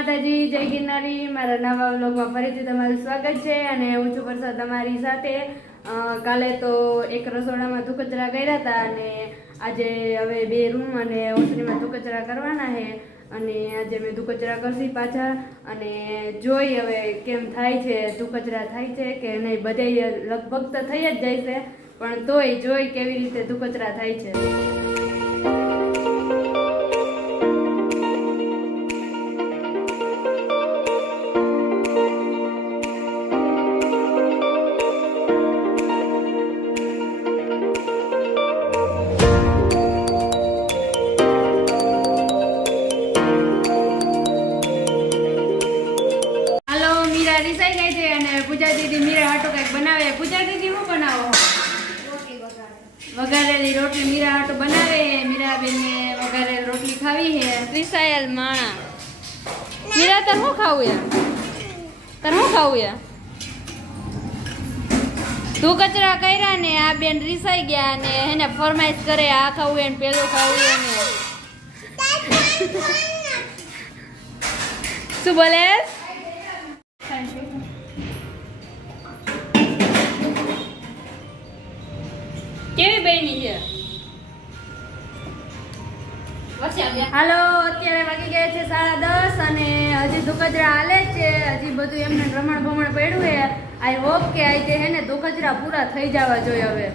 માતાજી, જય ગિરનારી। મારા નવા વ્લોગમાં ફરીથી તમારું સ્વાગત છે અને હું છું પરસાદ તમારી સાથે। કાલે તો એક રસોડામાં ધુકચરા કર્યા હતા અને આજે હવે બે રૂમ અને ઓસરીમાં ધુકચરા કરવાના છે અને આજે મેં ધુકચરા કરશી પાછા અને જોઈ હવે કેમ થાય છે, ધુકચરા થાય છે કે નહીં। બધે લગભગ તો થઈ જ જાય છે પણ તોય જોઈ કેવી રીતે ધુકચરા થાય છે। रिसाई गई है અને પૂજા દીદી મીરા હાટો કઈક બનાવે। પૂજા દીદી શું બનાવો? રોટલી વઘારેલી રોટલી મીરા હાટો બનાવે। મીરા બેન ને વઘારેલી રોટલી ખાવી है। रिसायल माणा मीरा तर શું ખાવું है? तर શું ખાવું है? ધુકચરા કર્યા ને આ બેન रिसाई ગયા ને એને ફરમાઈશ કરે આ ખાવું है ને પેલું ખાવું है ને શું બોલે? કેવી બની છે? હાલો, અત્યારે વાગી ગયા છે 10:30 અને હજી ધુકચરા હાલે છે। હજી બધું એમને રમણ ભમણ પડ્યું છે। આઈ હોપ કે આજે હે ને ધુકચરા પૂરા થઈ જવા જોઈએ હવે।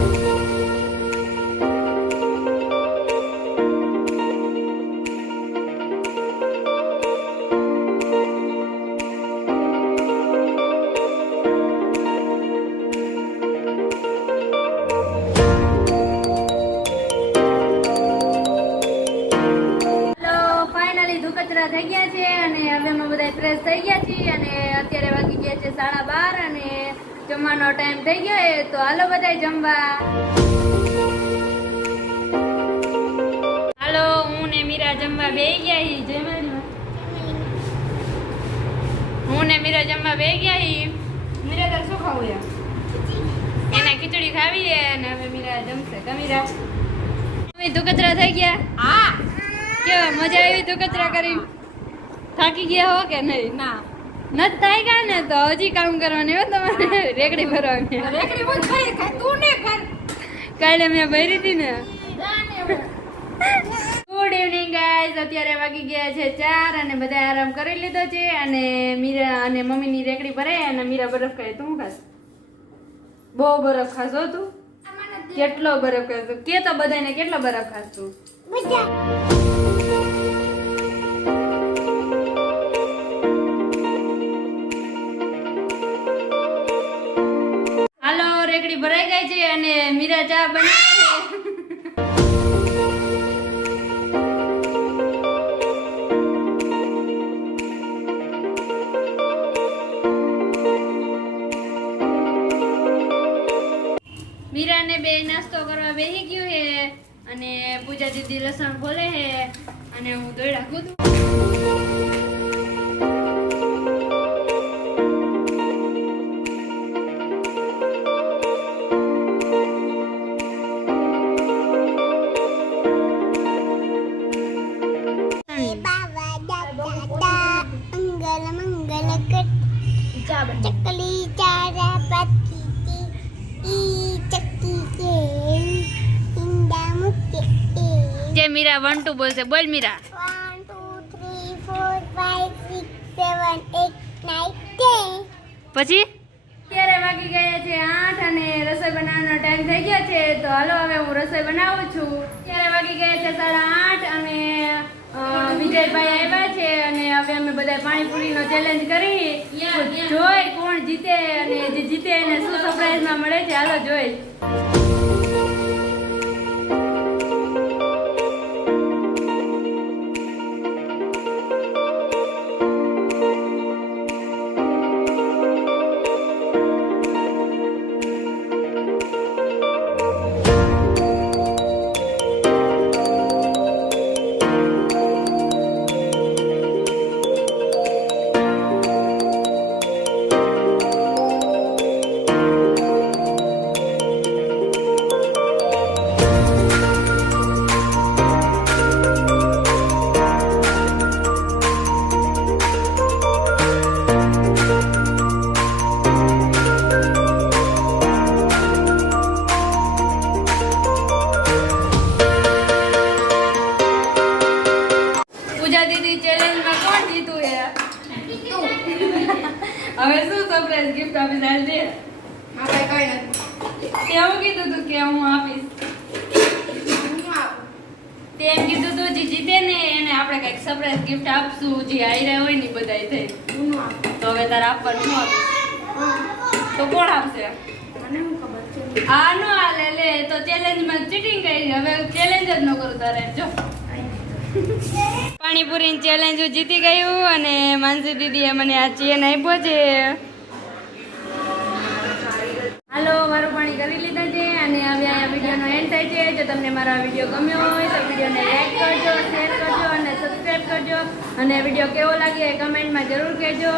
ધુકચરા થઈ ગયા છે અને હવે અમે બધા ફ્રેશ થઈ ગયા છીએ અને અત્યારે વાગી ગયા છે 12:30 અને જમવાનો ટાઈમ થઈ ગયો છે તો હાલો બધા જમવા। હાલો, હું ને મીરા જમવા બેહી ગયા હી। હું ને મીરા જમવા બેહી ગયા હી। મીરા તાર શું ખાવું છે? એને ખીચડી ખાવી છે અને હવે મીરા જમશે। મીરા તમે ધુકચરા થઈ ગયા? હા। કેવા મજા આવી ધુકચરા કરી? થાકી ગયા હો કે નહીં? ના નથી થાય ગયા ને તો હજી કામ કરવાની હો તમારે। રેકડી ભરવાની। રેકડી બોલ ભરી કે તું ને ભર કાલે મેં ભરી હતી ને। ગુડ ઇવનિંગ ગાઈઝ, અત્યારે વાગી ગયા છે 4 અને બધા આરામ કરી લીધો છે અને મીરા અને મમ્મીની રેકડી ભરાય અને મીરા બરફ ખાય। તું ખાસ? બહુ બરફ ખાશો તું? કેટલો બરફ ખાશો કે તો બધાને કેટલો બરફ ખાસ તું? હાલો, રેકડી ભરાઈ ગઈ છે અને મીરા ચા બનાવે। મીરા ને બે નાસ્તો કરવા બેસી ગયું છે અને પૂજા દીદી લસણ ફોલે છે અને હું દોડા કૂદું। चकली चारा पत्ती ई चक्की के इंडा मुक्के जे मीरा 1 2 बोलसे। बोल मीरा। 1 2 3 4 5 6 7 8 9 10 પછી અત્યારે વાગી ગયા છે 8 અને રસોઈ બનાવવાનો ટાઈમ થઈ ગયો છે તો હાલો હવે હું રસોઈ બનાવું છું। અત્યારે વાગી ગયા છે 8:30 અને વિજયભાઈ આવ્યા છે અને હવે અમે બધા પાણીપુરીનો ચેલેન્જ કરી જોઈ કોણ જીતે અને જે જીતે એને શું સરપ્રાઈઝમાં મળે છે। હાલો જોઈ। કે હું આપીશ. તે એમ કીધું તું જે જીતે ને એને આપણે કઈક સરપ્રાઈઝ ગિફ્ટ આપશું, જે હાર્યા હોય ને બધાય થઈ. તો હવે તારે આપવાનું શું આપીશ? તો કોણ આપશે? આ નો હાલે લે, તો ચેલેન્જમાં ચીટિંગ કરી. હવે ચેલેન્જ જ ન કરું તારે. જો પાણીપુરીની ચેલેન્જ જીતી ગયું અને માનસી દીદીએ મને આ ચેન આપ્યો છે. હાલો, મારું પાણી કરી લીધા છે અને હવે આ વિડીયોનો એન્ડ થાય છે. જો તમને મારો આ વિડીયો ગમ્યો હોય તો વિડીયોને લાઈક કરજો, શેર કરજો અને સબસ્ક્રાઈબ કરજો. અને વિડીયો કેવો લાગ્યો એ કમેન્ટમાં જરૂર કહેજો.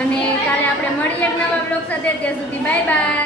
અને કાલે આપણે મળીએ એક નવા બ્લોગ સાથે. ત્યાં સુધી બાય બાય.